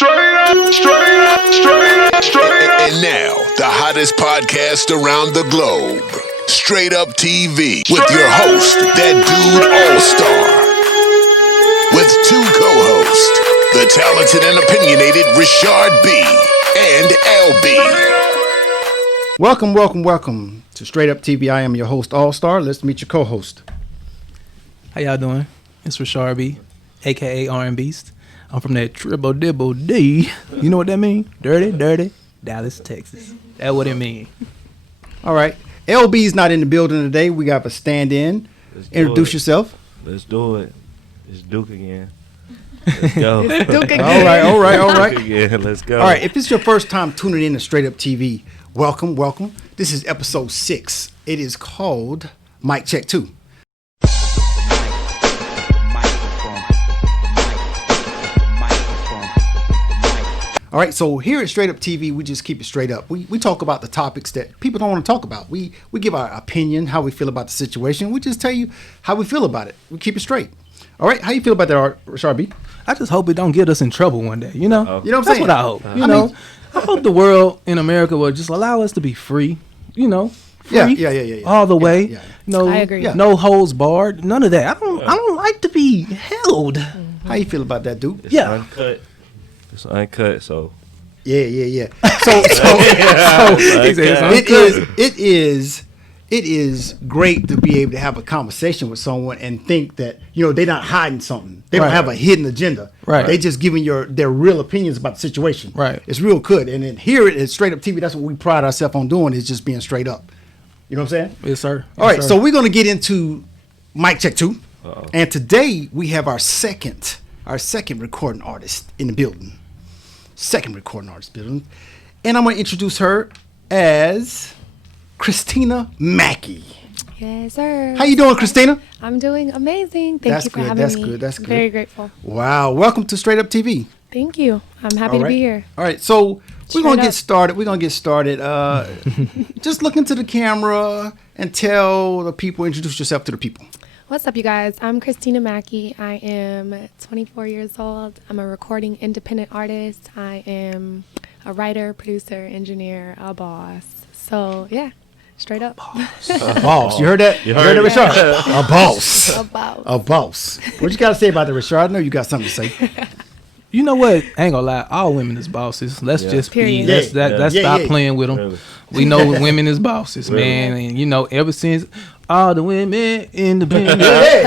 And now, the hottest podcast around the globe. Straight Up TV with your host, that dude all-star. With two co-hosts, the talented and opinionated Richard B. and LB. Welcome to Straight Up TV. I am your host, All-Star. Let's meet your co-host. How y'all doing? It's Richard B, a.k.a. R&B Beast. I'm from that Triple Dibble D. You know what that means? Dirty, Dallas, Texas. That's what it means. All right. LB's not in the building today. We got a stand-in. Introduce yourself. Let's do it. It's Duke again. Let's go. Duke again. All right. Duke again. Let's go. All right. If it's your first time tuning in to Straight Up TV, welcome. This is episode 6. It is called Mic Check 2. All right, so here at Straight Up TV, we just keep it straight up. We talk about the topics that people don't want to talk about. We give our opinion, how we feel about the situation. We just tell you how we feel about it. We keep it straight. All right, how you feel about that, Richard B? I just hope it don't get us in trouble one day, you know? Uh-oh. You know what I'm saying? That's what I hope. I hope the world in America will just allow us to be free, free. Yeah. All the way. Yeah. No, I agree. Yeah. No holds barred. None of that. I don't like to be held. How you feel about that, Duke? It's uncut. It's uncut, so. Yeah. It is great to be able to have a conversation with someone and think that, they're not hiding something. They don't have a hidden agenda. Right. They just giving their real opinions about the situation. Right. It's real good. And then here at Straight Up TV, that's what we pride ourselves on doing, is just being straight up. You know what I'm saying? Yes, sir. All right, so we're going to get into Mic Check 2. Uh-oh. And today we have our second recording artist in the building. And I'm going to introduce her as Cristina Mackey. Yes, sir. How you doing, Cristina? I'm doing amazing. Thank you for having me. That's good. Very grateful. Wow. Welcome to Straight Up TV. Thank you. I'm happy to be here. All right. So we're going to get started. Just look into the camera and tell the people, introduce yourself to the people. What's up, you guys? I'm Cristina Mackey. I am 24 years old. I'm a recording independent artist. I am a writer, producer, engineer, a boss. So, yeah, straight up. A boss. You heard that? You heard that, Richard? A boss. A boss. What you got to say about that, Richard? I know you got something to say. You know what? I ain't gonna lie. All women is bosses. Let's just be. Let's stop playing with them. Really. We know women is bosses, man. And ever since all the women independent, that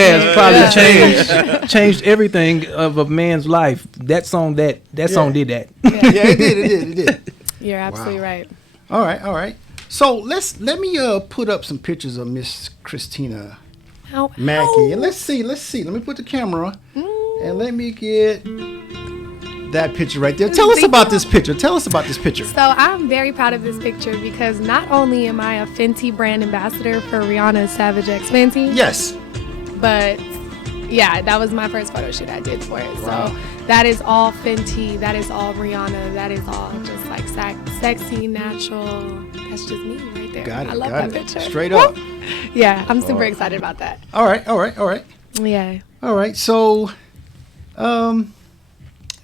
has probably changed everything of a man's life. That song did that. It did. You're absolutely right. All right. So let me put up some pictures of Miss Cristina Mackey, and let's see. Let me put the camera. And let me get that picture right there. Tell us about this picture. So I'm very proud of this picture because not only am I a Fenty brand ambassador for Rihanna's Savage X Fenty. Yes. But yeah, that was my first photo shoot I did for it. Wow. So that is all Fenty. That is all Rihanna. That is all just like sexy, natural. That's just me right there. Got it. I love that picture. Straight up. Yeah, I'm super excited about that. All right. Yeah. All right. So,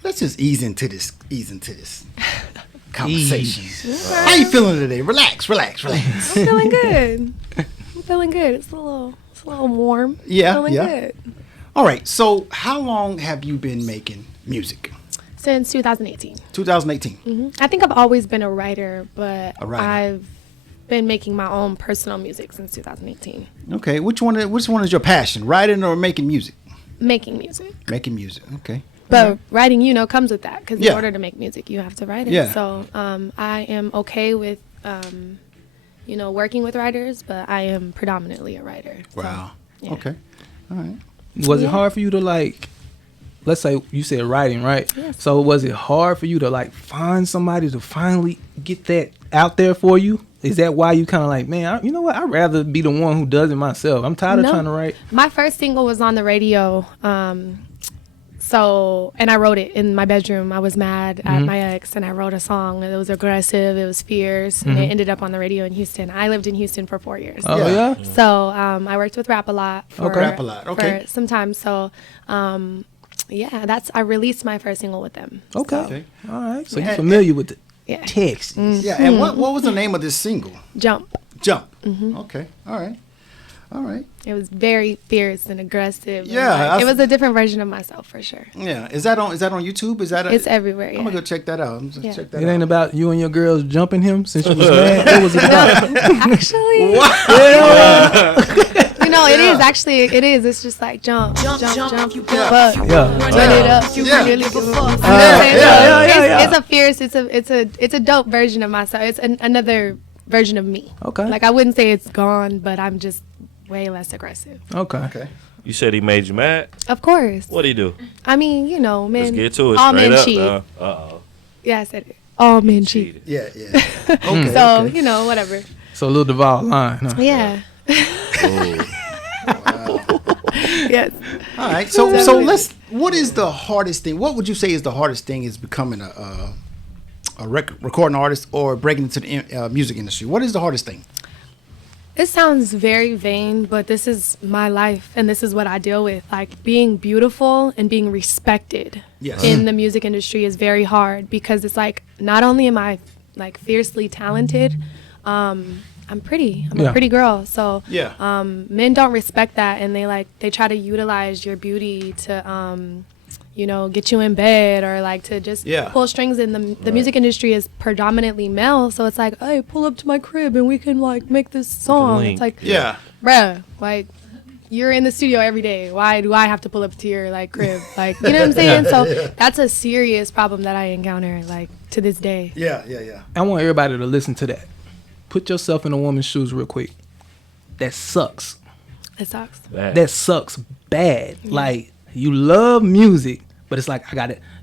let's just ease into this conversation. Okay. How you feeling today? Relax. I'm feeling good. It's a little warm. Yeah. Feeling good. All right. So, how long have you been making music? Since 2018. 2018. Mm-hmm. I think I've always been a writer, but I've been making my own personal music since 2018. Okay. Which one is your passion? Writing or making music? Making music. Okay. But writing, comes with that because in order to make music, you have to write it. Yeah. So I am okay with, working with writers, but I am predominantly a writer. Wow. So, yeah. Okay. All right. Was it hard for you to let's say you said writing, right? Yes. So was it hard for you to find somebody to finally get that out there for you? Is that why you kind of man, you know what? I'd rather be the one who does it myself. I'm tired of trying to write. My first single was on the radio. And I wrote it in my bedroom. I was mad at my ex, and I wrote a song. It was aggressive. It was fierce, and it ended up on the radio in Houston. I lived in Houston for 4 years. Oh, yeah? So I worked with Rap a Lot for Rap a Lot. Okay. for some time. So Yeah, I released my first single with them. Okay. All right. So you're familiar with the Texas. Mm-hmm. Yeah, and what was the name of this single? Jump. Mm-hmm. Okay. All right. It was very fierce and aggressive. Yeah, it was a different version of myself for sure. Yeah, is that on YouTube? It's everywhere. Yeah. I'm gonna go check that out. Check that It out. ain't about you and your girls jumping him since you was mad. What was it about? Actually, it is actually. It is. It's just like jump. You fuck. Run it up. You really give a fuck. It's a fierce. It's a dope version of myself. It's another version of me. Okay. Like I wouldn't say it's gone, but I'm just way less aggressive. Okay. You said he made you mad? Of course. What'd he do? I mean, men. Let's get to it all straight men up. cheat. Uh-oh. Yeah, I said it. All men cheat. Yeah. Okay. So whatever. So Lil Duval line. Huh? Yeah. Yes. All right. So what is the hardest thing? What would you say is the hardest thing is becoming a recording artist or breaking into the music industry? What is the hardest thing? It sounds very vain, but this is my life and this is what I deal with. Like being beautiful and being respected in the music industry is very hard because it's like not only am I like fiercely talented, I'm pretty. I'm a pretty girl. So men don't respect that and they try to utilize your beauty to get you in bed or like to just pull strings. And the music industry is predominantly male, so it's like, hey, pull up to my crib and we can like make this song. It's like, bruh, like you're in the studio every day. Why do I have to pull up to your like crib? Like, you know what I'm saying? So that's a serious problem that I encounter like to this day. Yeah. I want everybody to listen to that. Put yourself in a woman's shoes real quick. That sucks. It sucks. That sucks bad. Yeah. Like you love music, but it's like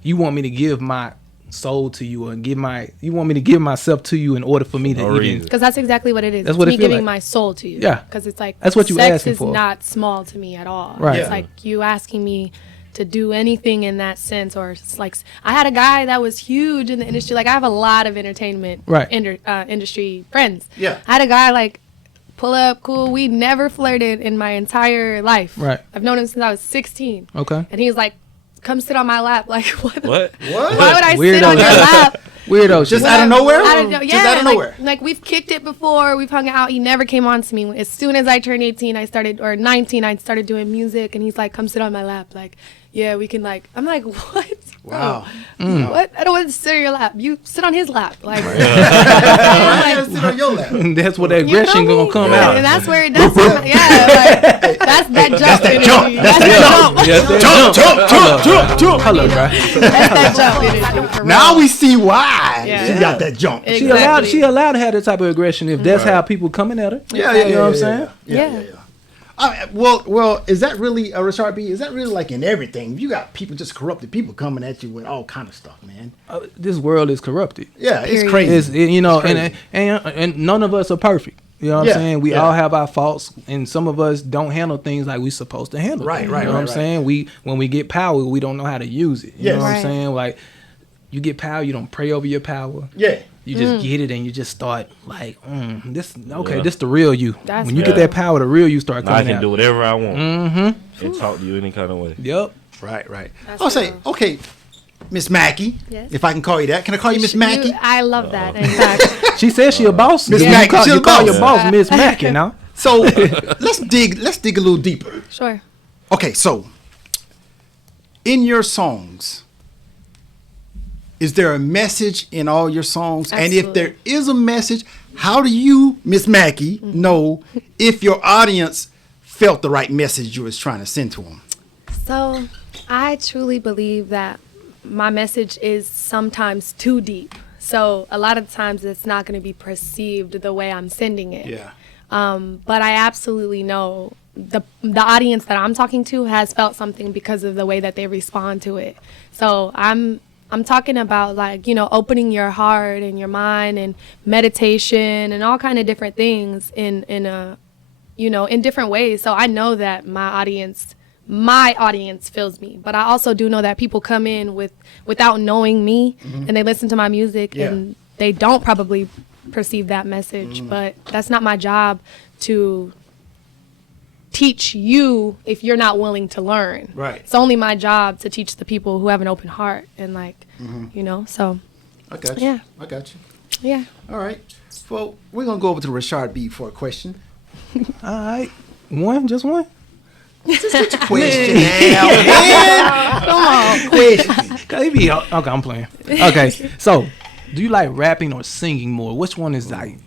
you want me to give my soul to you and you want me to give myself to you in order for me to even. Because that's exactly what it is. That's it's what me it feel giving like. my soul to you. Yeah. Because it's like that's what you asking for. Sex is not small to me at all. Right. It's like you asking me to do anything in that sense, or it's like I had a guy that was huge in the industry. Like I have a lot of entertainment industry friends. Yeah. I had a guy like pull up, cool. We never flirted in my entire life. Right. I've known him since I was 16. Okay. And he was like, come sit on my lap. Like what? What? Why would I sit on your lap? Weirdo. Just out of nowhere? Just out of nowhere. Like we've kicked it before. We've hung out. He never came on to me. As soon as I turned 18, I started doing music. And he's like, come sit on my lap. Like, yeah, we can like, I'm like, what? Wow. What? I don't want to sit on your lap. You sit on his lap. Like, I gotta sit on your lap. That's where the aggression gonna come out. And that's where that's that jump energy. That's that jump. Hello, bro. That's that jump energy. Now we see why she got that jump. Exactly. She allowed to have that type of aggression if that's how people coming at her. Yeah. You know what I'm saying? Yeah. Well, is that really Rashard B? Is that really like in everything? You got people, just corrupted people coming at you with all kind of stuff, man. This world is corrupted. Yeah, it's crazy. It's crazy. And none of us are perfect. You know what I'm saying? We all have our faults, and some of us don't handle things like we're supposed to handle. Right. You know what I'm saying? When we get power, we don't know how to use it. You know what I'm saying? Like you get power, you don't pray over your power. Yeah. You just get it and you just start like, this the real you. That's when you get that power, the real you start coming out. I can do whatever I want. Mm-hmm. And talk to you any kind of way. Yep. Right. I'll say, okay, Miss Mackey, if I can call you that. Can I call you Miss Mackey? I love that. In fact, She says she a boss. Miss Mackey, You call your boss Miss Mackey now. So let's dig a little deeper. sure. Okay, so in your songs, is there a message in all your songs? Absolutely. And if there is a message, how do you, Miss Mackey, know if your audience felt the right message you was trying to send to them? So I truly believe that my message is sometimes too deep. So a lot of times it's not going to be perceived the way I'm sending it. Yeah. But I absolutely know the audience that I'm talking to has felt something because of the way that they respond to it. So I'm talking about like, opening your heart and your mind and meditation and all kind of different things in different ways. So I know that my audience feels me, but I also do know that people come in without knowing me and they listen to my music and they don't probably perceive that message, but that's not my job to teach you if you're not willing to learn. Right. It's only my job to teach the people who have an open heart and so. I got you. Yeah. I got you. Yeah. All right. Well, we're gonna go over to Rashard B for a question. All right. Just one? Just get your question now, man. Come on. Question. Okay, I'm playing. Okay, so do you like rapping or singing more? Which one is like,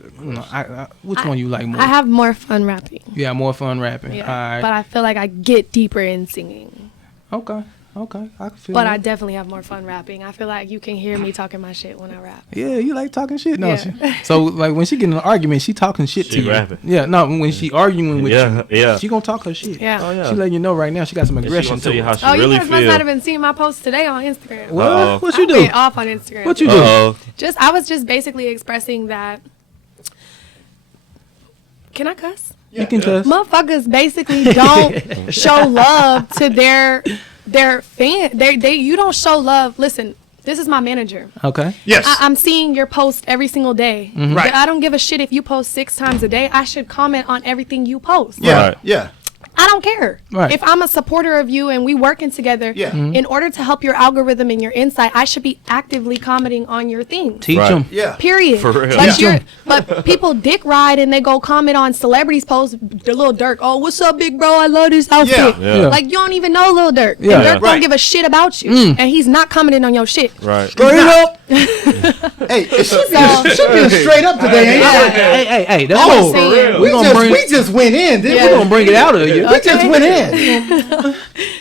which one you like more? I have more fun rapping. Yeah, more fun rapping. Yeah. All right. But I feel like I get deeper in singing. Okay, I can feel But that. I definitely have more fun rapping. I feel like you can hear me talking my shit when I rap. Yeah, you like talking shit, don't Yeah. you? So, like, when she get in an argument, she talking shit She to you. rapping. Yeah, no, when she arguing with you, Yeah. she gonna talk her shit. Yeah. Oh, yeah. She letting you know right now she got some And she aggression gonna tell to you her. how she You really guys must not feel. have been seeing my post today on Instagram. What? Uh-oh. What you I do? went off on Instagram. What you do? Uh-oh. I was just basically expressing that. Can I cuss? You can cuss. Motherfuckers basically don't show love to their fan. You don't show love. Listen, this is my manager. Okay. Yes. I'm seeing your post every single day. Right. I don't give a shit if you post 6 times a day. I should comment on everything you post. Yeah. Right. Yeah. I don't care. Right. If I'm a supporter of you and we working together, Yeah. in order to help your algorithm and your insight, I should be actively commenting on your things. Teach Right. them. Yeah. Period. For real. But, Yeah. but people dick ride and they go comment on celebrities' posts. The Lil Durk, oh, what's up, big bro? I love this outfit. Yeah. Yeah. Like, you don't even know Lil Durk. Yeah. And Durk Right. don't give a shit about you. And he's not commenting on your shit. Right. Straight up. Hey, she been straight up today, ain't she? Hey, that's Oh, what for real. We just went in, didn't Yeah. we? we gonna bring it out of you. We just went in.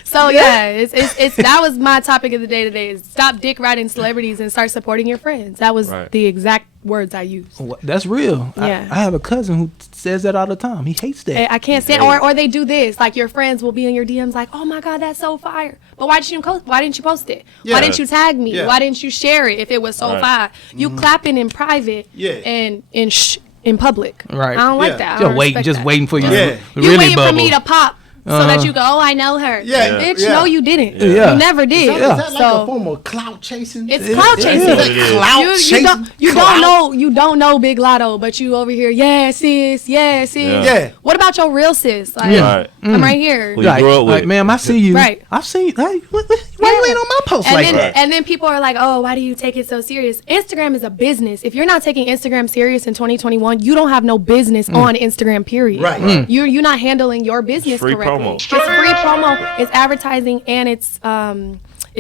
So yeah, it's that was my topic of the day today. Is stop dick riding celebrities and start supporting your friends. That was Right. the exact words I used. That's real. Yeah. I have a cousin who says that all the time. He hates that. I can't stand, or they do this. Like your friends will be in your DMs like, oh my God, that's so fire. But why didn't you post it? Yeah. Why didn't you tag me? Yeah. Why didn't you share it if it was so Right. fire? You clapping in private Yeah. and in public. Right. I don't Yeah. like that. I don't respect that. waiting for you. Yeah. To You really waiting bubble. for me to pop so that you go, oh, I know her. Yeah. Bitch, Yeah. no, you didn't. Yeah. You never did. Is that like So a form of clout chasing? it's clout chasing. That's what it is. Clout You chasing. don't know Big Lotto, but you over here, yeah, sis. Yeah. What about your real sis? Like, Right. I'm right here. Who you grew up with. Like, ma'am, I see you. Right. I've seen you. Hey, why you ain't on my post And like then, that? and then people are like, oh, why do you take it so serious? Instagram is a business. If you're not taking Instagram serious in 2021, you don't have no business on Instagram, period. Right. You're not handling your business Free correctly. promo. It's free promo. It's advertising, and it's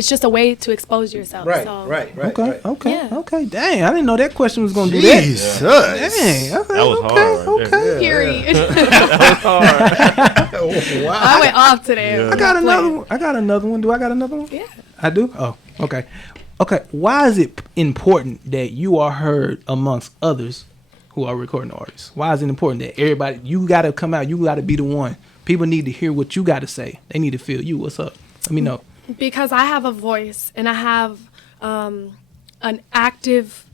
just a way to expose yourself. Right. So, Right. Okay. Yeah. Okay. Dang, I didn't know that question was gonna do that. Jesus. Dang. Okay, That was hard right there. Period. Wow. I went off today. I got another one. Do I got another one? Yeah. I do? Oh, okay. Okay. Why is it important that you are heard amongst others who are recording artists? Why is it important that everybody, you got to come out, you got to be the one? People need to hear what you got to say. They need to feel you. What's up? Let me know. Because I have a voice and I have an active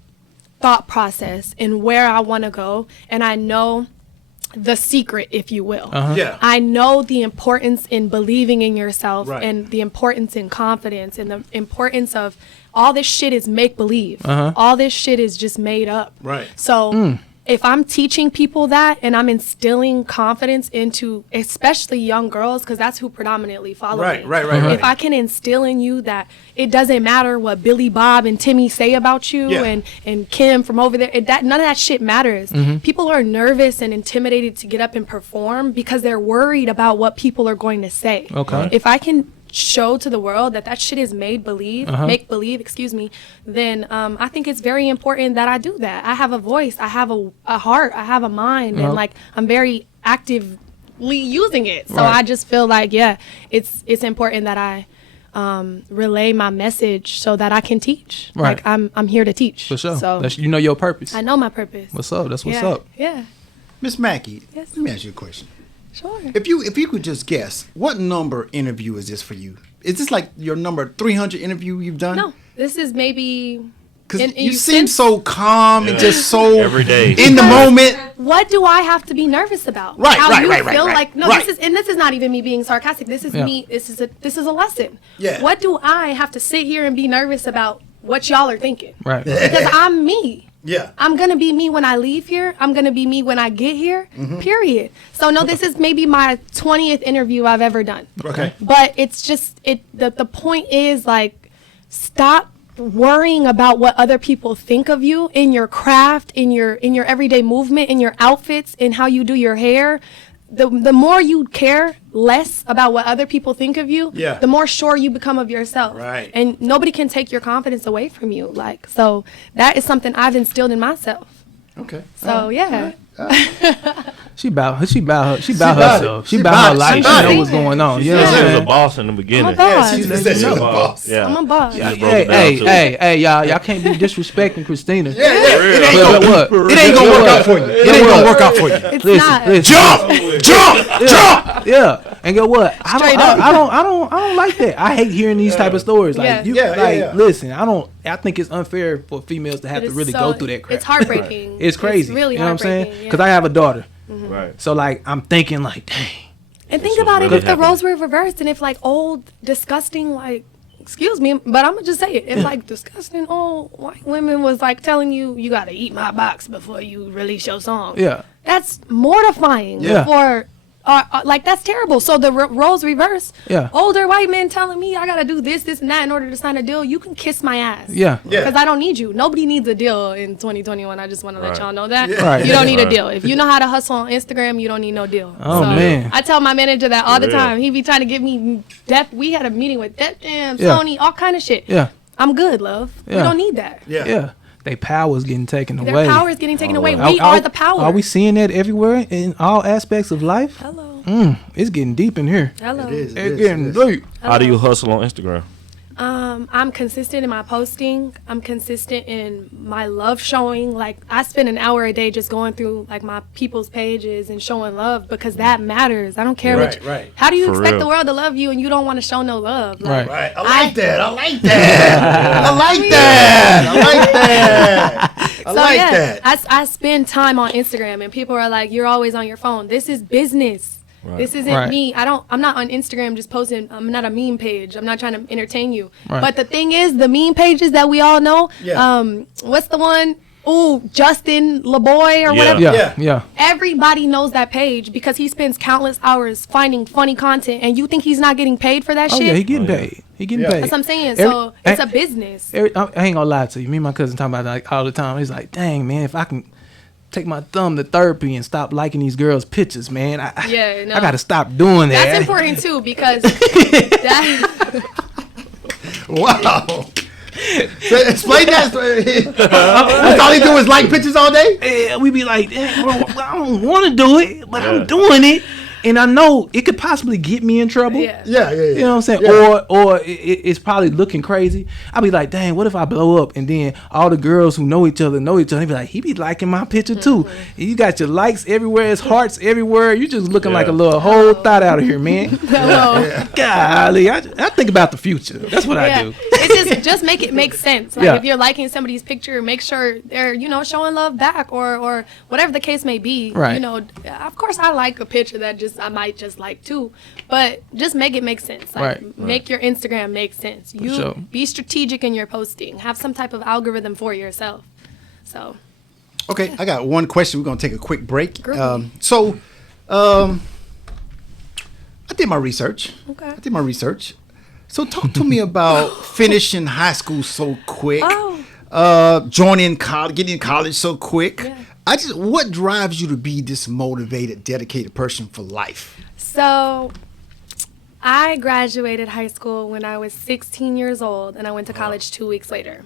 thought process in where I want to go, and I know the secret, if you will. Yeah. I know the importance in believing in yourself, Right. and the importance in confidence, and the importance of all this shit is make believe. All this shit is just made up. Right. So if I'm teaching people that and I'm instilling confidence into especially young girls, because that's who predominantly follow Right, me. right, right, right. If I can instill in you that it doesn't matter what Billy Bob and Timmy say about you, Yeah. and Kim from over there, none of that shit matters. People are nervous and intimidated to get up and perform because they're worried about what people are going to say. Okay. If I can show to the world that shit is make believe, then I think it's very important that I do that. I have a voice, I have a heart, I have a mind, and like I'm very actively using it. So Right. I just feel like it's important that I relay my message so that I can teach. Right. Like I'm here to teach. For sure. So You know your purpose. I know my purpose. What's up? That's what's yeah. up. Yeah. Miss Mackey, Yes. let me ask you a question. Sure. If you could just guess, what number interview is this for you? Is this like your number 300 interview you've done? No, this is maybe. Because and you you seem sense- so calm and just so Every day. in the moment. What do I have to be nervous about? Right, How right, you right, right, feel right, like no, right. this is not even me being sarcastic. This is Yeah. me. This is a lesson. Yeah. What do I have to sit here and be nervous about what y'all are thinking? Right. Because I'm me. Yeah. I'm going to be me when I leave here. I'm going to be me when I get here, period. So, no, this is maybe my 20th interview I've ever done. Okay. But it's just, the point is, like, stop worrying about what other people think of you in your craft, in your everyday movement, in your outfits, in how you do your hair. The more you care less about what other people think of you, the more sure you become of yourself. Right. And nobody can take your confidence away from you. Like, so that is something I've instilled in myself. Okay. So yeah. She about herself. She about her life. She know what's going on. She You know what I'm was a saying? boss in the beginning. I'm a boss. She said she was a boss. Yeah. I'm a boss. Hey, y'all can't be disrespecting Christina. Yeah. It ain't But gonna, what? it ain't gonna work out for you. It ain't gonna work out for you. It's Listen, not. listen. Jump! Yeah, and get what? Straight up. I don't like that. I hate hearing these type of stories. Like, Yeah. listen, I think it's unfair for females to have to It's really so- go through that crap. It's heartbreaking. It's crazy. It's really you know what I'm saying? heartbreaking, Because I have a daughter. Right. So like I'm thinking like, dang. And think This about was it, really if the happening. roles were reversed and if like old, disgusting, like, excuse me, but I'm gonna just say it. If like disgusting old white women was like telling you gotta eat my box before you release your song. Yeah. That's mortifying. Yeah. For like that's terrible. So the roles reverse. Yeah. Older white men telling me I gotta do this, and that in order to sign a deal. You can kiss my ass. Yeah. Because I don't need you. Nobody needs a deal in 2021. I just want to let Right. y'all know that. Right. You don't need a Right. deal. If you know how to hustle on Instagram, you don't need no deal. Oh, man. I tell my manager that all the real. time. He be trying to get me Def. We had a meeting with Def Jam, Yeah. Sony, all kind of shit. Yeah. I'm good, love. We Yeah. don't need that. Yeah. They power's getting taken Their away. power is getting taken away. Are- We are the power. Are we seeing that everywhere in all aspects of life? Hello. It's getting deep in here. Hello. It is. It's getting deep. How do you hustle on Instagram? I'm consistent in my posting. I'm consistent in my love showing. Like I spend an hour a day just going through like my people's pages and showing love because that matters. I don't care Right, right. How do you For expect real. the world to love you and you don't want to show no love? Like, Right. I like that. I like that. I like that. I like that. I like that. I spend time on Instagram and people are like, you're always on your phone. This is business. Right. This isn't Right. me. I'm not on Instagram just posting. I'm not a meme page. I'm not trying to entertain you. Right. But the thing is, the meme pages that we all know, Yeah. what's the one? Ooh, Justin LeBoy or Yeah. whatever. Yeah. Everybody knows that page because he spends countless hours finding funny content and you think he's not getting paid for that Oh shit? yeah, he getting paid. He getting Yeah. paid. That's what I'm saying. Every- So it's a business. I ain't gonna lie to you. Me and my cousin talking about it like all the time. He's like, dang man, if I can take my thumb to therapy and stop liking these girls' pictures, man. Yeah, no. I gotta stop doing that. That's important too because that, Wow. So explain that. That's all he do is like pictures all day? Yeah, we be like, dang, bro, I don't want to do it, but I'm doing it, and I know it could possibly get me in trouble. yeah. Yeah. You know what I'm saying? Yeah. Or it's probably looking crazy. I'll be like, dang, what if I blow up and then all the girls who know each other. They be like, he be liking my picture too. You got your likes everywhere, it's hearts everywhere. You just looking like a little whole thought out of here, man. Hello. Golly, I think about the future. That's what I do. It's just make it make sense. Like Yeah. if you're liking somebody's picture, make sure they're showing love back or whatever the case may be. Right. Of course I like a picture that I might just like too, but just make it make sense. Like Right. make your Instagram make sense. You sure. be strategic in your posting. Have some type of algorithm for yourself. So Okay, I got one question. We're going to take a quick break. Groovy. I did my research. Okay. So talk to me about finishing high school so quick. Oh. Joining college, getting in college so quick. Yeah. What drives you to be this motivated, dedicated person for life? So I graduated high school when I was 16 years old and I went to college 2 weeks later.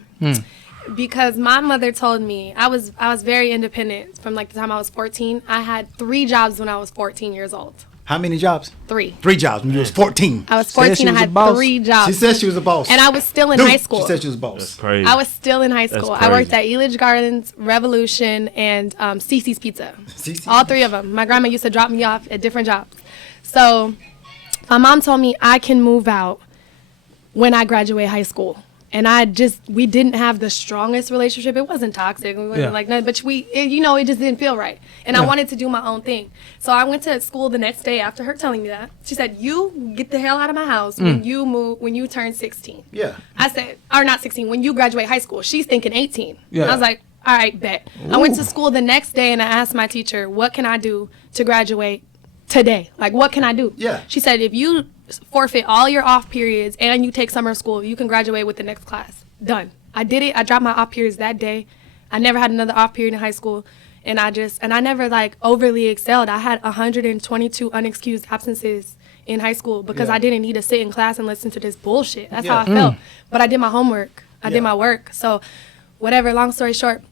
Because my mother told me I was very independent from like the time I was 14. I had 3 jobs when I was 14 years old. How many jobs? 3. 3 jobs when you was 14. I was Said she 14. I was a had boss. 3 jobs. She said she was a boss. And I was still in Dude, high school. She said she was a That's boss. crazy. I was still in high school. I worked at crazy. Elitch Gardens, Revolution, and Cece's Pizza. Cece's All 3 of them. My grandma used to drop me off at different jobs. So my mom told me I can move out when I graduate high school. And we didn't have the strongest relationship. It wasn't toxic. We wasn't Yeah. like nothing, but it just didn't feel right. And I wanted to do my own thing. So I went to school the next day after her telling me that. She said, you get the hell out of my house when you turn 16. Yeah. I said, or not 16, when you graduate high school. She's thinking 18. Yeah. And I was like, All right, bet. I went to school the next day and I asked my teacher, what can I do to graduate today? Like, what can I do? Yeah. She said, if you forfeit all your off periods and you take summer school, you can graduate with the next class. Done. I did it. I dropped my off periods that day. I never had another off period in high school. And I never like overly excelled. I had 122 unexcused absences in high school because I didn't need to sit in class and listen to this bullshit. That's how I felt. But I did my homework. I did my work. So whatever, long story short,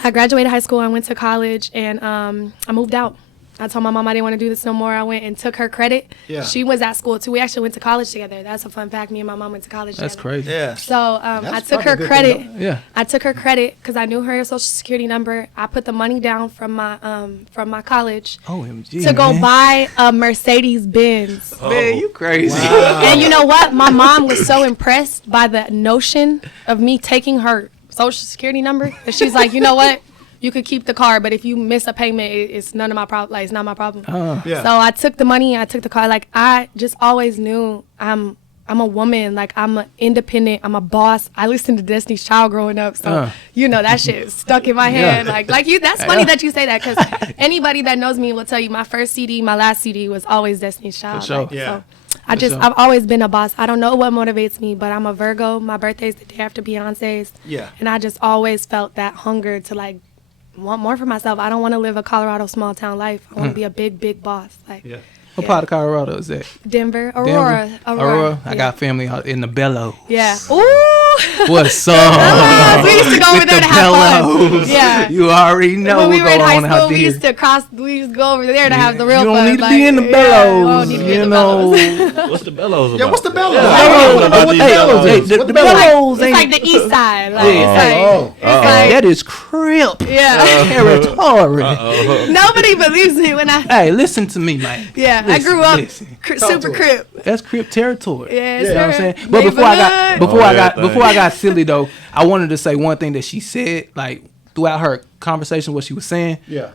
I graduated high school. I went to college and I moved out. I told my mom I didn't want to do this no more. I went and took her credit. Yeah. She was at school too. We actually went to college together. That's a fun fact. Me and my mom went to college That's together. crazy. Yeah. So I took her credit. Yeah. I took her credit because I knew her social security number. I put the money down from my college OMG, to go buy a Mercedes Benz. Man, you crazy. Wow. And you know what? My mom was so impressed by the notion of me taking her social security number that she's like, you know what? You could keep the car, but if you miss a payment, it's none of my problem. Like, it's not my problem. Yeah. So I took the money. I took the car. Like, I just always knew I'm a woman. Like, I'm an independent. I'm a boss. I listened to Destiny's Child growing up, so you know that shit stuck in my head. Like you. That's funny that you say that because anybody that knows me will tell you my first CD, my last CD was always Destiny's Child. sure. Like, so I've always been a boss. I don't know what motivates me, but I'm a Virgo. My birthday's the day after Beyonce's. Yeah. And I just always felt that hunger to like want more for myself. I don't want to live a Colorado small town life. I want to be a big boss. Like, What part of Colorado is that? Denver, Aurora. I got family out in the Bellows. Yeah. Ooh. What's up? We used to go over there to have fun. Yeah. You already know When we were in what's high going on school, out we used there. to go over there to have the real You fun. don't need to like, be in the yeah, Bellows. we don't need to be You in the know. Bellows. What's the Bellows about? Yeah, what's the Bellows? Yeah. I don't know what the Bellows Hey, is. the What the Bellows Bellows? It's like the east side. Like, Yeah. it's like, That is Crip yeah. territory. Nobody believes me when I. Hey, listen to me, man. Yeah, I Listen, grew up listen. super crip. That's Crip territory. Yeah, You know what I'm saying? sir. But before Neighborhood. I got silly though, I wanted to say one thing that she said, like throughout her conversation, what she was saying. Yeah.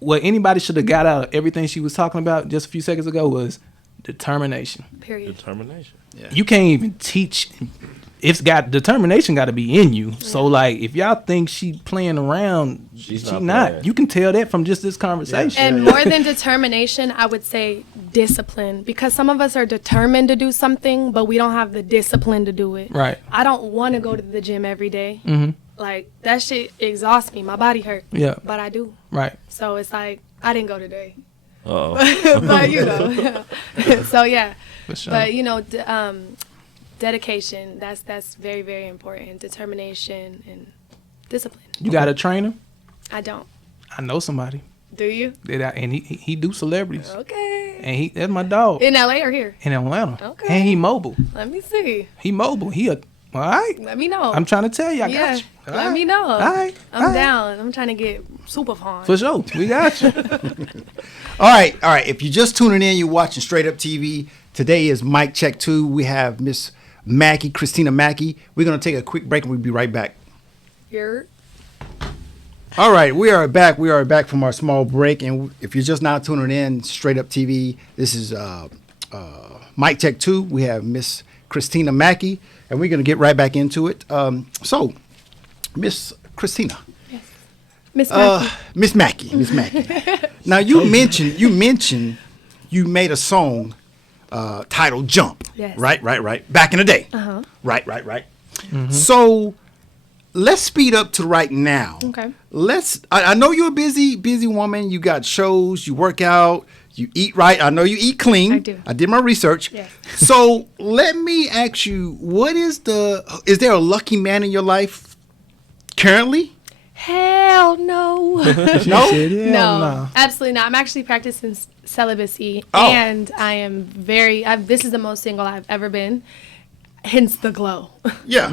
What anybody should have got out of everything she was talking about just a few seconds ago was determination. Period. Determination. You can't even teach. It's got determination. Got to be in you. So like, if y'all think she playing around, she's not. playing. You can tell that from just this conversation. And more than determination, I would say discipline. Because some of us are determined to do something, but we don't have the discipline to do it. Right. I don't want to go to the gym every day. Mm-hmm. Like, that shit exhausts me. My body hurt. Yeah. But I do. Right. So it's like, I didn't go today. Uh-oh. But, you know. So, yeah. For sure. But, you know, dedication, that's very, very important. Determination and discipline. You got a trainer? I don't. I know somebody. Do you? And he do celebrities. Okay. And that's my dog. In LA or here? In Atlanta. Okay. And he mobile. Let me see. He mobile. All right. Let me know. I'm trying to tell you. I got you. All Let right. me know. All right. I'm down. I'm trying to get super fun. For sure. We got you. All right. If you're just tuning in, you're watching Straight Up TV. Today is Mic Check 2. We have Miss Mackey, Cristina Mackey. We're going to take a quick break and we'll be right back. Here. All right, we are back. We are back from our small break. And if you're just now tuning in, Straight Up TV, this is Mic Check 2. We have Miss Cristina Mackey, and we're going to get right back into it. So, Miss Cristina. Yes. Miss Mackey. Miss Mackey. Miss Mackey. Now, you mentioned you made a song titled Jump. Yes. Right. Back in the day. Uh-huh. Right. Mm-hmm. So, let's speed up to right now. Okay. I know you're a busy woman. You got shows, you work out, you eat right. I know you eat clean. I do. I did my research. Yes. So let me ask you, is there a lucky man in your life currently? Hell no. No? No, absolutely not. I'm actually practicing celibacy, and I am this is the most single I've ever been. Hence the glow. Yeah.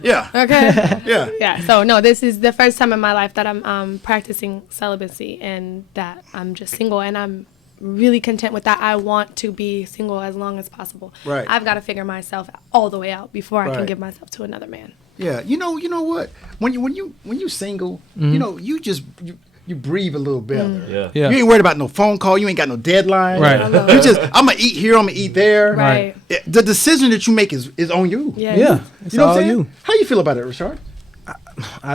Yeah. Okay. Yeah. Yeah. So no, this is the first time in my life that I'm practicing celibacy and that I'm just single, and I'm really content with that. I want to be single as long as possible. Right. I've got to figure myself all the way out before I can Right. give myself to another man. Yeah. You know what? When you single, you know, you just you breathe a little better. Yeah. You ain't worried about no phone call. You ain't got no deadline. Right. I love You it. just, I'm going to eat here, I'm going to eat there. Right. The decision that you make is on you. Yeah. Yeah. It's You know what all I'm saying? you. How you feel about it, Richard?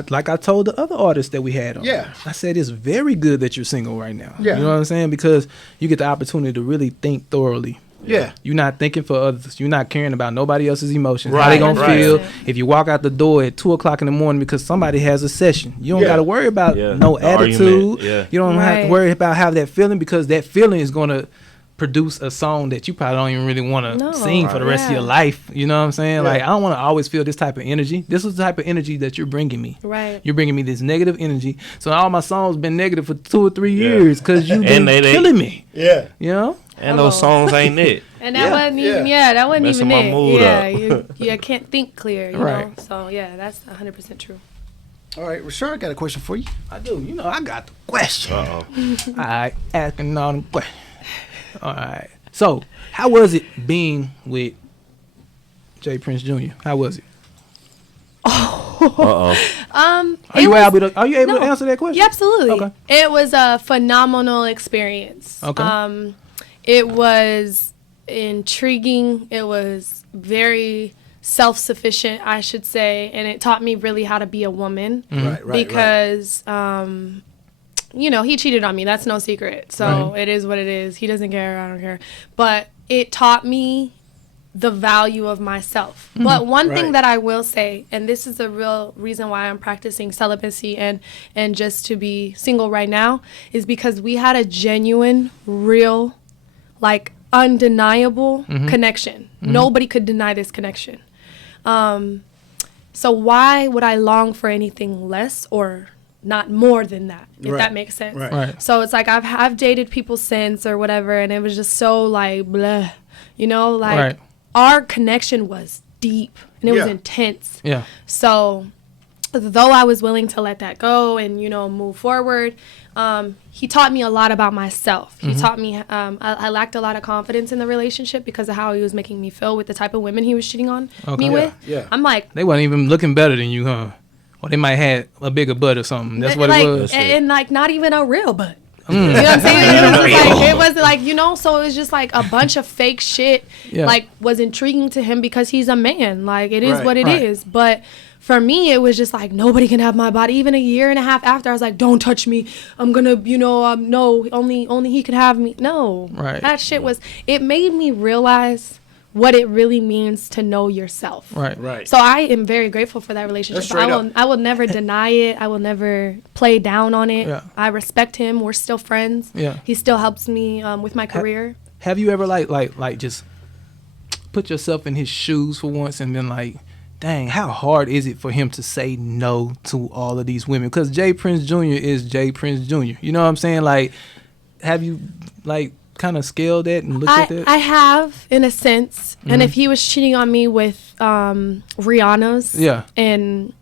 like I told the other artists that we had on. Yeah. I said it's very good that you're single right now. Yeah. You know what I'm saying? Because you get the opportunity to really think thoroughly. Yeah. You're not thinking for others. You're not caring about nobody else's emotions. How Right, they gonna right. feel if you walk out the door at 2:00 in the morning because somebody has a session. You don't Yeah. gotta worry about no the attitude. argument, yeah. You don't have to Right. worry about have that feeling because that feeling is gonna produce a song that you probably don't even really want to No. sing for the rest of your Yeah. life. You know what I'm saying? Yeah. Like I don't want to always feel this type of energy. This is the type of energy that you're bringing me. Right. You're bringing me this negative energy. So all my songs been negative for 2 or 3 Yeah. years because you've been And they- killing me. Yeah. You know? And those songs ain't it. And that wasn't even, Yeah. that wasn't Messing even my it. mood Yeah, up. you can't think clear, you Right. know? So, yeah, that's 100% true. All right, Rashard, I got a question for you. I do. You know, I got the question. Uh-oh. All right, asking all the questions. All right. So, how was it being with Jay Prince Jr.? How was it? Uh-oh. Are It you was- able to No. answer that question? Yeah, absolutely. Okay. It was a phenomenal experience. Okay. It was intriguing. It was very self-sufficient, I should say, and it taught me really how to be a woman. Right, Because, you know, he cheated on me. That's no secret. So Right. it is what it is. He doesn't care. I don't care. But it taught me the value of myself. But one thing Right. that I will say, and this is the real reason why I'm practicing celibacy and just to be single right now, is because we had a genuine, real, like undeniable connection. Nobody could deny this connection. So why would I long for anything less or not more than that, if Right. that makes sense? Right. Right. So it's like I've dated people since or whatever, and it was just so like blah, you know, like Right. our connection was deep and it was Yeah. intense. Yeah. So though I was willing to let that go and, you know, move forward, he taught me a lot about myself. He taught me I lacked a lot of confidence in the relationship because of how he was making me feel with the type of women he was cheating on me with. yeah. I'm like, They wasn't even looking better than you, huh? Or they might have a bigger butt or something. That's what like, it was. and like not even a real butt. You know what I'm saying? It was like, you know, so it was just like a bunch of fake shit, Yeah. like was intriguing to him because he's a man. Like it is Right, what it is. right. But for me, it was just like, nobody can have my body. Even a year and a half after, I was like, don't touch me. I'm gonna, you know, no, only he could have me. No. Right. That shit was, it made me realize what it really means to know yourself. Right. Right. So I am very grateful for that relationship. That's straight up. I will never deny it. I will never play down on it. Yeah. I respect him. We're still friends. Yeah. He still helps me with my career. Have you ever like just put yourself in his shoes for once and been like, dang, how hard is it for him to say no to all of these women? Because Jay Prince Jr. is Jay Prince Jr. You know what I'm saying? Like, have you like kind of scaled that and looked at that? I have, in a sense. And if he was cheating on me with Rihanna's Yeah. and,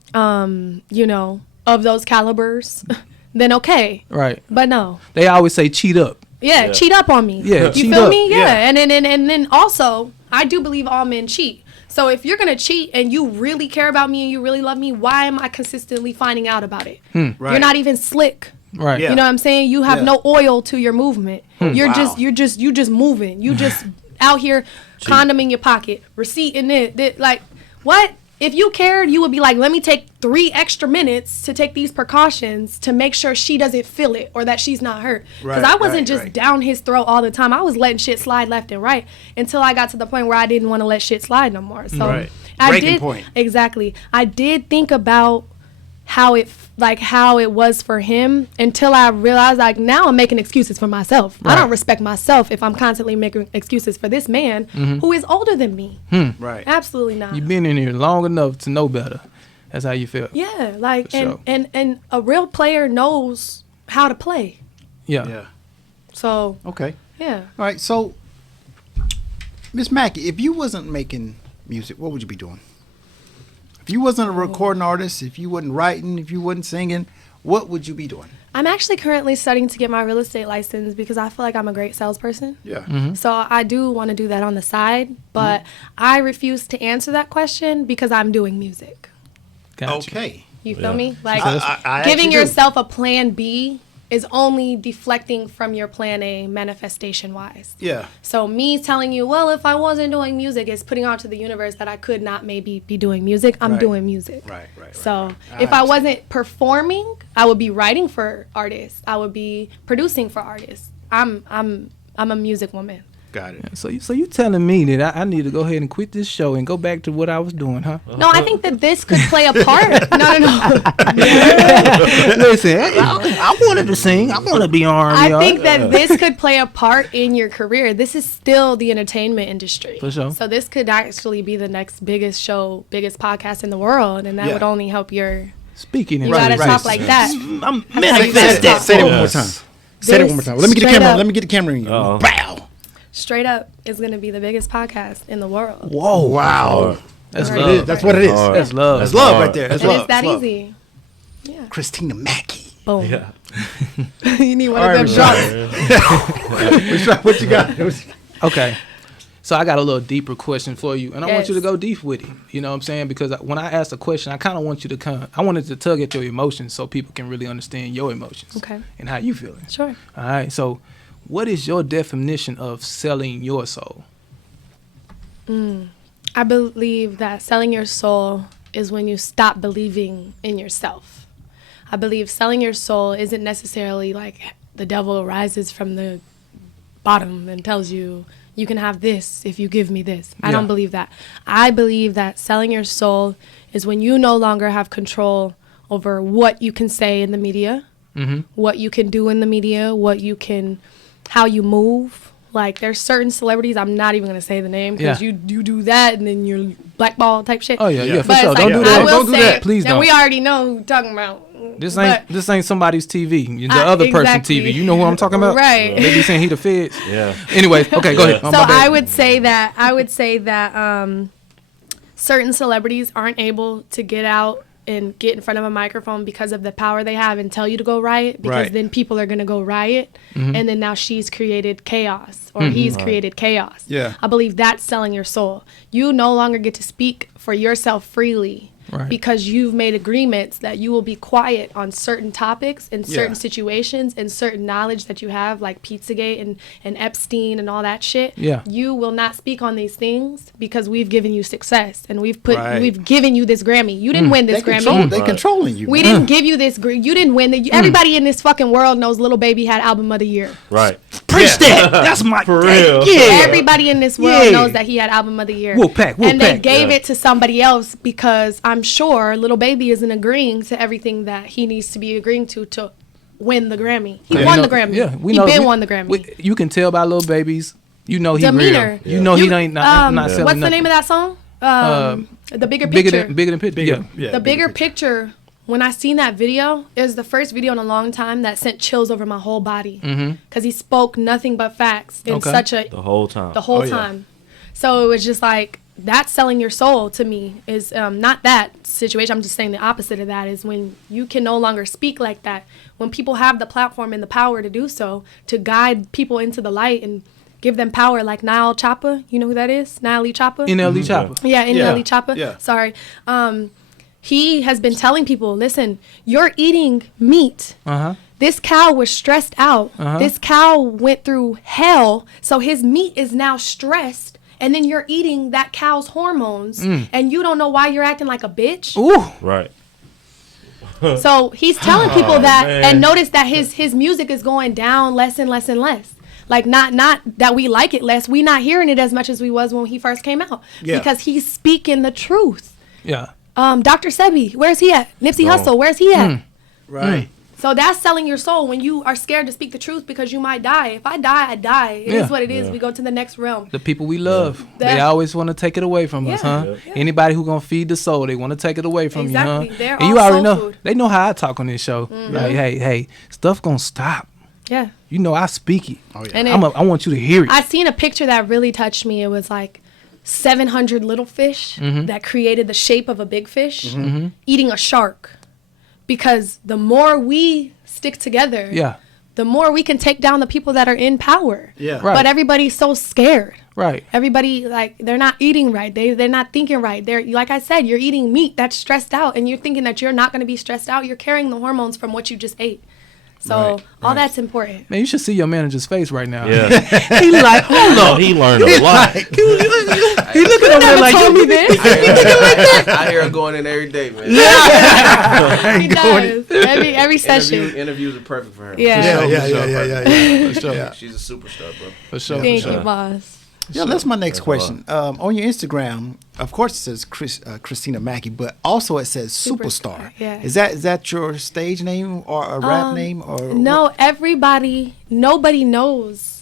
you know, of those calibers, then okay. Right. But no. They always say cheat up. Yeah, cheat up on me. Yeah, You cheat feel up. me? Yeah. Yeah. And then also, I do believe all men cheat. So if you're gonna cheat and you really care about me and you really love me, why am I consistently finding out about it? Right. You're not even slick. Right. Yeah. You know what I'm saying? You have Yeah. no oil to your movement. You're Wow. just moving. You just out here, condom in your pocket, receipt in it. Like what? If you cared, you would be like, let me take 3 extra minutes to take these precautions to make sure she doesn't feel it or that she's not hurt. Because Right, I wasn't right, just right. down his throat all the time. I was letting shit slide left and right until I got to the point where I didn't want to let shit slide no more. So Right. I Breaking did point. exactly. I did think about how it was for him until I realized like now I'm making excuses for myself. I Right. don't respect myself if I'm constantly making excuses for this man who is older than me. Right. Absolutely not. You've been in here long enough to know better. That's how you feel. Yeah, like For sure. and a real player knows how to play. Yeah. Yeah. So Okay. yeah. All right. So, Miss Mackey, if you wasn't making music, what would you be doing? If you wasn't a recording artist, if you wasn't writing, if you wasn't singing, what would you be doing? I'm actually currently studying to get my real estate license because I feel like I'm a great salesperson. Yeah. So I do want to do that on the side, but I refuse to answer that question because I'm doing music. Gotcha. Okay. You feel Yeah. me? Like I giving actually do. yourself a plan B is only deflecting from your plan A manifestation wise. Yeah. So me telling you, well, if I wasn't doing music, is putting out to the universe that I could not maybe be doing music. I'm doing music. Right. So if I wasn't performing, I would be writing for artists. I would be producing for artists. I'm a music woman. Got it. So you telling me that I need to go ahead and quit this show and go back to what I was doing, huh? No, I think that this could play a part. No. Listen, I wanted to sing. I want to be R&B. I think that this could play a part in your career. This is still the entertainment industry. For sure. So this could actually be the next biggest show, biggest podcast in the world, and that would only help your. Speaking in You gotta talk like that. I'm manifesting. Say that one more time. Say that one more time. Let me get the camera. Straight up. Let me get the camera in you. Bow. Straight up is going to be the biggest podcast in the world. Whoa! Wow. That's Right. love. That's what it is. That's love. That's love right there. That's And love. it's that That's love. easy. Yeah. Cristina Mackey. Boom. Yeah. You need one All of right, them drops. What you got? Okay. So I got a little deeper question for you, and I want you to Yes. go deep with it. You know what I'm saying? Because when I asked a question, I kind of want you to I wanted to tug at your emotions so people can really understand your emotions. Okay. And how you feeling. Sure. All right. So, what is your definition of selling your soul? I believe that selling your soul is when you stop believing in yourself. I believe selling your soul isn't necessarily like the devil rises from the bottom and tells you, you can have this if you give me this. I don't believe that. I believe that selling your soul is when you no longer have control over what you can say in the media, what you can do in the media, how you move. Like, there's certain celebrities, I'm not even going to say the name because you do that and then you're blackball type shit. Oh yeah, for But sure. it's Don't like, do I that. will Don't do say that. it, Please and don't. we already know who you're talking about. This ain't somebody's TV. The other Exactly. person's TV. You know who I'm talking about? Right. They be saying he the feds. Yeah. Anyway, okay, go ahead. Oh, So my bad. I would say that certain celebrities aren't able to get out and get in front of a microphone because of the power they have and tell you to go riot, because Right. then people are going to go riot, and then now she's created chaos or he's created chaos. Yeah. I believe that's selling your soul. You no longer get to speak for yourself freely. Right. Because you've made agreements that you will be quiet on certain topics and certain Yeah. situations and certain knowledge that you have, like Pizzagate and Epstein and all that shit. Yeah. You will not speak on these things because we've given you success and we've Right. given you this Grammy. You didn't win this Grammy. They controlling you. We didn't give you this. You didn't win. Everybody in this fucking world knows Lil Baby had Album of the Year. Right. Preach that. That's my For real. Yeah. Everybody in this world Yeah. knows that he had Album of the Year. Wolfpack, And they Wolfpack. gave Yeah. it to somebody else because I'm sure Lil Baby isn't agreeing to everything that he needs to be agreeing to win the Grammy. He won the Grammy. Yeah, we he know. been won the Grammy. You can tell by little babies. You know he Demeanor. real. You know he ain't not selling What's the nothing. name of that song? The Bigger Picture. Bigger than picture. Yeah. Yeah, The Bigger Picture. When I seen that video, it was the first video in a long time that sent chills over my whole body. Because he spoke nothing but facts in Okay. such a The whole time. the whole Oh, yeah. time. So it was just like, that's selling your soul to me is not that situation. I'm just saying the opposite of that is when you can no longer speak like that. When people have the platform and the power to do so, to guide people into the light and give them power, like Nile Choppa. You know who that is? Nile Choppa? NLE Chopper. Yeah, Yeah. Choppa. Yeah. Sorry. He has been telling people, listen, you're eating meat. This cow was stressed out. This cow went through hell. So his meat is now stressed. And then you're eating that cow's hormones. And you don't know why you're acting like a bitch. Ooh. Right. So he's telling people that, man. and notice that his music is going down less and less and less. Like not that we like it less. We not hearing it as much as we was when he first came out. Yeah. Because he's speaking the truth. Yeah. Dr. Sebi, where's he at? Nipsey Hussle, where's he at? Right. So that's selling your soul when you are scared to speak the truth because you might die. If I die, I die. It Yeah. is what it is. We go to the next realm. The people we love, they That- always want to take it away from us, Yeah. huh? Anybody who gonna feed the soul, they want to take it away from Exactly. you, huh? They're And you all already soul know. food. They know how I talk on this show. Like, hey, stuff gonna stop. Yeah. You know I speak it. Oh yeah. And I want you to hear it. I seen a picture that really touched me. It was like 700 little fish that created the shape of a big fish eating a shark. Because the more we stick together, Yeah. the more we can take down the people that are in power. Yeah. Right. But everybody's so scared. Right. Everybody, like, they're not eating right. They're not thinking right. They're, like I said, you're eating meat that's stressed out, and you're thinking that you're not going to be stressed out. You're carrying the hormones from what you just ate. So all that's important. Man, you should see your manager's face right now. Yeah. He like, hold on. He learned a lot. He looking over there like, told me this. I hear her going in every day, man. He does. Every session. Interviews are perfect for her. Yeah. Yeah. For sure. She's a superstar, bro. For sure. Thank you, boss. Yeah, that's my next question. On your Instagram, of course, it says Cristina Mackey, but also it says Superstar. Yeah. Is that your stage name or a rap name or no? Nobody knows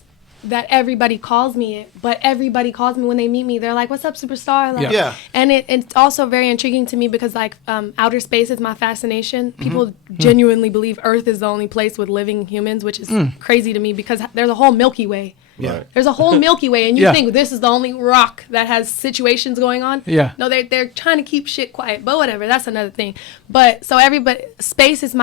that everybody calls me it, but everybody calls me when they meet me. They're like, "What's up, Superstar?" Like, Yeah. And it's also very intriguing to me because like outer space is my fascination. People genuinely believe Earth is the only place with living humans, which is crazy to me because there's a whole Milky Way. Yeah. There's a whole Milky Way, and you think this is the only rock that has situations going on. Yeah. No, they're trying to keep shit quiet, but whatever. That's another thing. But so space is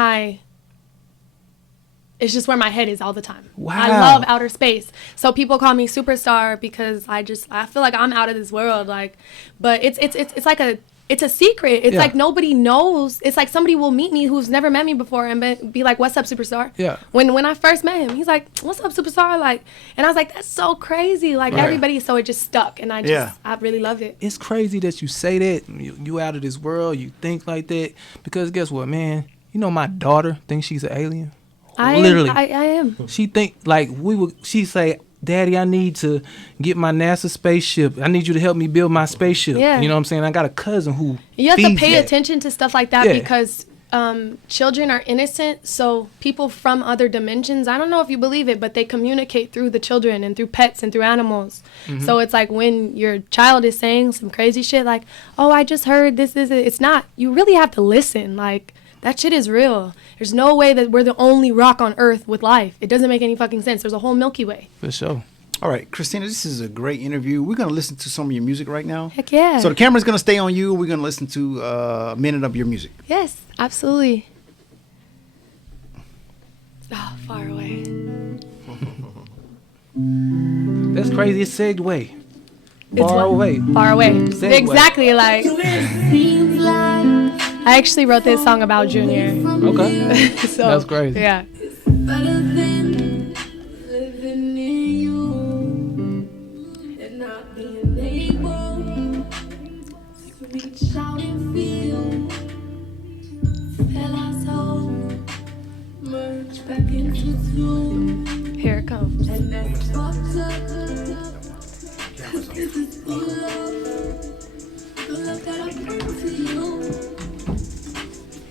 it's just where my head is all the time. Wow. I love outer space. So people call me Superstar because I feel like I'm out of this world. Like, but it's like it's a secret. It's like nobody knows. It's like somebody will meet me who's never met me before and be like, "What's up, Superstar?" Yeah. When I first met him, he's like, "What's up, Superstar?" Like, and I was like, "That's so crazy." Like everybody, so it just stuck, and I really loved it. It's crazy that you say that. You out of this world. You think like that. Because guess what, man? You know my daughter thinks she's an alien. I am. She think like she say, "Daddy, I need to get my NASA spaceship. I need you to help me build my spaceship." Yeah. You know what I'm saying? I got a cousin who You have to feeds pay that. attention to stuff like that Yeah. because children are innocent. So people from other dimensions, I don't know if you believe it, but they communicate through the children and through pets and through animals. So it's like when your child is saying some crazy shit like, "Oh, I just heard this is it." It's not. You really have to listen. Like, that shit is real. There's no way that we're the only rock on Earth with life. It doesn't make any fucking sense. There's a whole Milky Way. For sure. All right, Cristina, this is a great interview. We're going to listen to some of your music right now. Heck yeah. So the camera's going to stay on you. We're going to listen to a minute of your music. Yes, absolutely. Oh, far away. That's crazy. It's segue. It's Far away. Far away. Segue. Exactly. Like, I actually wrote this song about Junior. Okay. So, That's crazy. Yeah. Better than living in you and not being able to reach out and feel our soul merge back into two, Here it comes. and that's fucked up. 'Cause this is the love that I bring to you.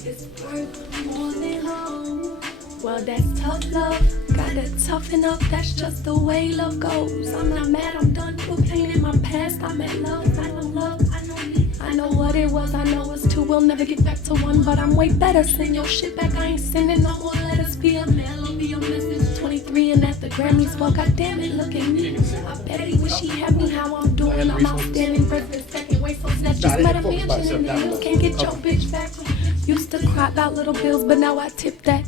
It's worth more than home. Well, that's tough love. Gotta toughen up, that's just the way love goes. I'm not mad, I'm done with pain in my past. I'm at love, I know love, I know me. I know what it was, I know it's two. We'll never get back to one, but I'm way better. Send your shit back, I ain't sending no more letters. Be a mail or be a message. 23 and at the Grammys, well, goddamn it, look at me. I bet he wish he had me how I'm doing. I'm outstanding, first second, wait, so snatch. Just met a mansion and you can't get your bitch back. Used to cry about little bills, but now I tip that.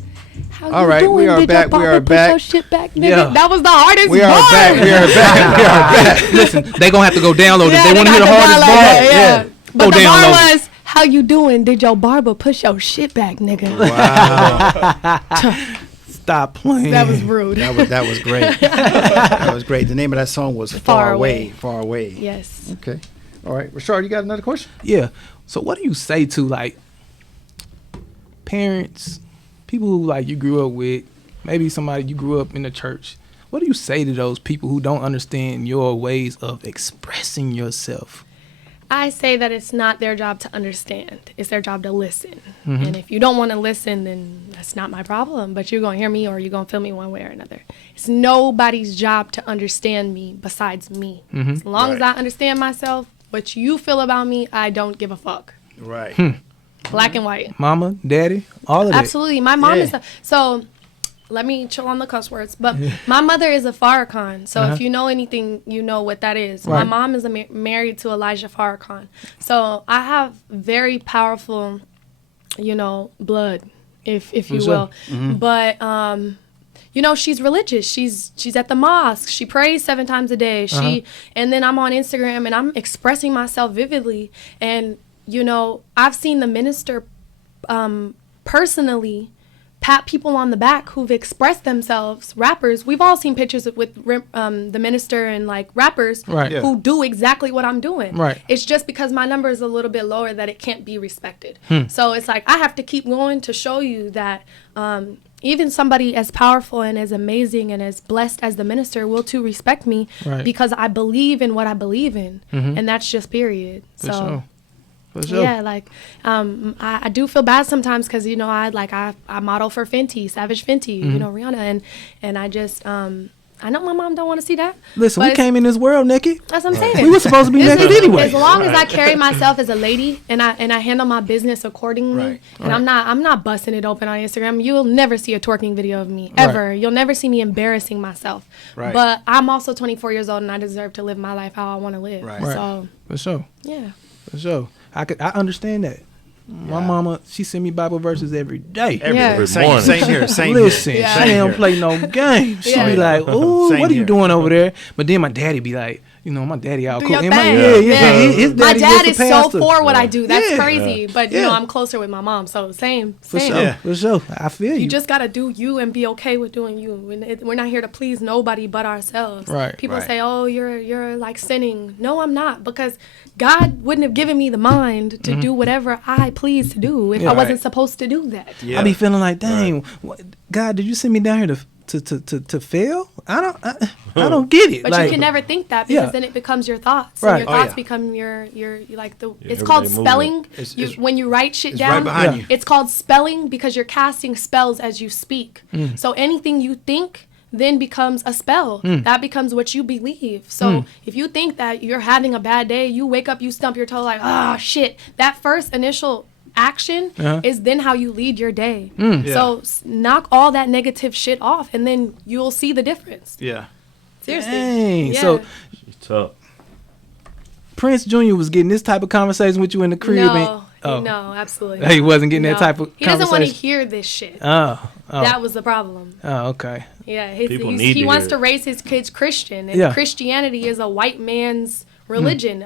How All you right, doing? we are Did back, your we barber are put back. your shit back, nigga? Yeah. That was the hardest We are bar. back. We are back. We are back. Listen, they gonna have to go download it. Yeah, They want to hear the hardest got bar. that, yeah. But Go the bar download it. was, "How you doing? Did your barber push your shit back, nigga?" Stop playing. That was rude. That was great. That was great. The name of that song was Far Away. Far Away. Yes. Okay. All right. Rashard, you got another question? Yeah. So what do you say to like parents, people who like you grew up with, maybe somebody you grew up in the church? What do you say to those people who don't understand your ways of expressing yourself? I say that it's not their job to understand. It's their job to listen. And if you don't want to listen, then that's not my problem. But you're going to hear me or you're going to feel me one way or another. It's nobody's job to understand me besides me. As long as I understand myself, what you feel about me, I don't give a fuck. Right. Black and white. Mama, daddy, all of that. Absolutely. My mom Yeah. is so let me chill on the cuss words. But my mother is a Farrakhan. So if you know anything, you know what that is. My Right. mom is married to Elijah Farrakhan. So I have very powerful, blood, if you sure. will. But she's religious. She's at the mosque. She prays 7 times a day. And then I'm on Instagram and I'm expressing myself vividly. And I've seen the minister personally pat people on the back who've expressed themselves. Rappers, we've all seen pictures with the minister and like rappers who do exactly what I'm doing. Right. It's just because my number is a little bit lower that it can't be respected. So it's like I have to keep going to show you that even somebody as powerful and as amazing and as blessed as the minister will too respect me because I believe in what I believe in, and that's just period. For sure. Yeah, like I do feel bad sometimes because you know I model for Fenty, Savage Fenty, you know, Rihanna, and I just I know my mom don't want to see that. Listen, we came in this world naked. That's what I'm saying. We were supposed to be naked anyway. As long as I carry myself as a lady and I handle my business accordingly, and I'm not busting it open on Instagram. You'll never see a twerking video of me ever. You'll never see me embarrassing myself. But I'm also 24 years old and I deserve to live my life how I want to live. So for sure. Yeah. For sure. I understand that. My mama, she send me Bible verses every day. Every morning. Same here. Listen, she don't play no games. She be like, "Ooh, what are you doing over there?" But then my daddy be like, you know, my daddy out cool. His dad is so for what I do. That's crazy. But you know, I'm closer with my mom, so same. For sure. I feel you. You just gotta do you and be okay with doing you. We're not here to please nobody but ourselves. People say, "Oh, you're like sinning." No, I'm not, because God wouldn't have given me the mind to do whatever I please to do if I wasn't supposed to do that. I be feeling like, dang, God, did you send me down here to fail? I don't get it. But like, you can never think that, because then it becomes your thoughts. And your thoughts become your like the. It's called spelling. When you write shit down, right behind you. It's called spelling because you're casting spells as you speak. So anything you think then becomes a spell. That becomes what you believe. So if you think that you're having a bad day, you wake up, you stump your toe like, oh shit. That first initial action is then how you lead your day. So knock all that negative shit off, and then you'll see the difference. Seriously. Dang. So she's tough. Prince Jr. was getting this type of conversation with you in the crib. No, absolutely. He wasn't getting that type of conversation. He doesn't want to hear this shit. That was the problem. Oh, okay. Yeah, he wants to raise his kids Christian, and Christianity is a white man's religion.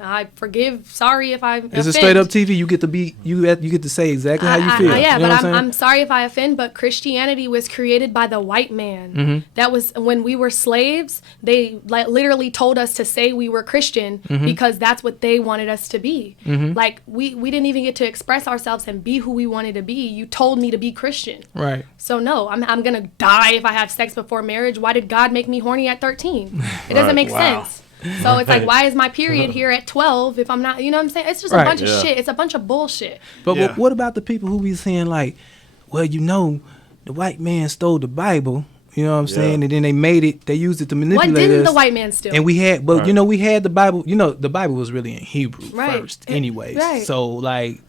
Sorry if I offend. It's a straight up TV. You get to say exactly how you feel. I'm sorry if I offend, but Christianity was created by the white man. That was when we were slaves. They literally told us to say we were Christian because that's what they wanted us to be. Like we didn't even get to express ourselves and be who we wanted to be. You told me to be Christian. Right. So no, I'm gonna die if I have sex before marriage. Why did God make me horny at 13? It doesn't make sense. So it's like, why is my period here at 12 if I'm not, you know what I'm saying? It's just a bunch of shit. It's a bunch of bullshit. But what about the people who be saying like, well, you know, the white man stole the Bible, you know what I'm saying? And then they used it to manipulate us. What didn't the white man steal? And we had the Bible, the Bible was really in Hebrew first anyways. So like,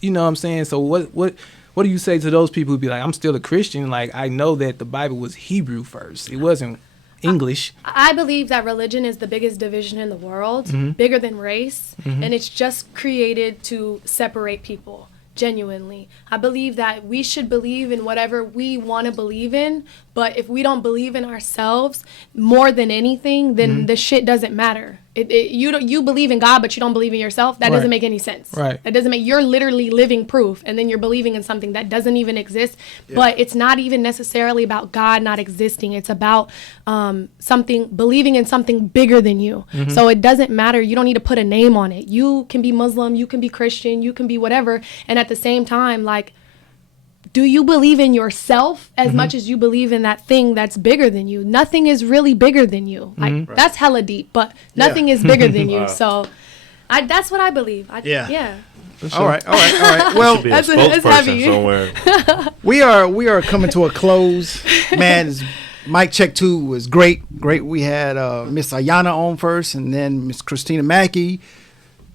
you know what I'm saying? So what do you say to those people who be like, I'm still a Christian, like I know that the Bible was Hebrew first. It wasn't English. I believe that religion is the biggest division in the world, bigger than race, and it's just created to separate people. Genuinely, I believe that we should believe in whatever we want to believe in, but if we don't believe in ourselves more than anything, then the shit doesn't matter. You believe in God, but you don't believe in yourself. That doesn't make any sense. Right. That doesn't make. You're literally living proof, and then you're believing in something that doesn't even exist. But it's not even necessarily about God not existing. It's about believing in something bigger than you. So it doesn't matter. You don't need to put a name on it. You can be Muslim. You can be Christian. You can be whatever. And at the same time, like, do you believe in yourself as much as you believe in that thing that's bigger than you? Nothing is really bigger than you. Like that's hella deep, but nothing is bigger than you. So that's what I believe. Sure. All right. Well, that's heavy. Somewhere. we are coming to a close. Man, mic check 2 was great. We had Miss Ayana on first, and then Miss Cristina Mackey.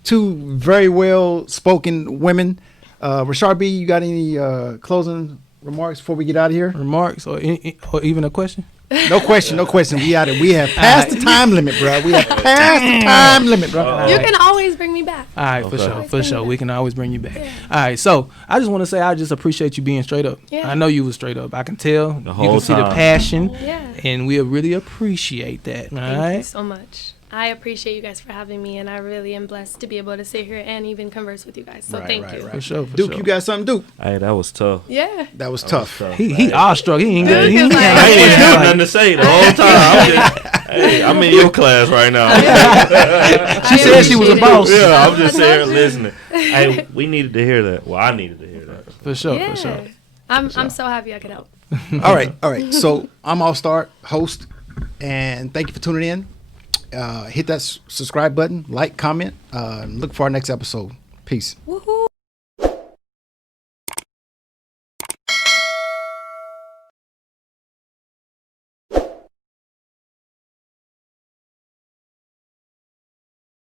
2 very well spoken women. Rashard B, you got any closing remarks before we get out of here? Remarks or even a question? No question. We out of. We have passed the time limit, bro. We have passed the time limit, bro. You can always bring me back. All right, for sure. We can always bring you back. Yeah. All right, so I just want to say I just appreciate you being straight up. Yeah. I know you was straight up. I can tell. The whole you can see the passion. Yeah. And we really appreciate that. All right. Thank you so much. I appreciate you guys for having me, and I really am blessed to be able to sit here and even converse with you guys. So thank you. For sure. Duke, you got something, Duke? Hey, that was tough. Yeah. That was tough. He awestruck. He ain't got. I ain't even have nothing to say the whole time. I'm in your class right now. She said she was a boss. Yeah, I'm just here listening. Hey, we needed to hear that. Well, I needed to hear that. For sure. Yeah. For sure. I'm so happy I could help. All right. So I'm All Star host, and thank you for tuning in. Hit that subscribe button, like, comment. Look for our next episode. Peace. Woohoo.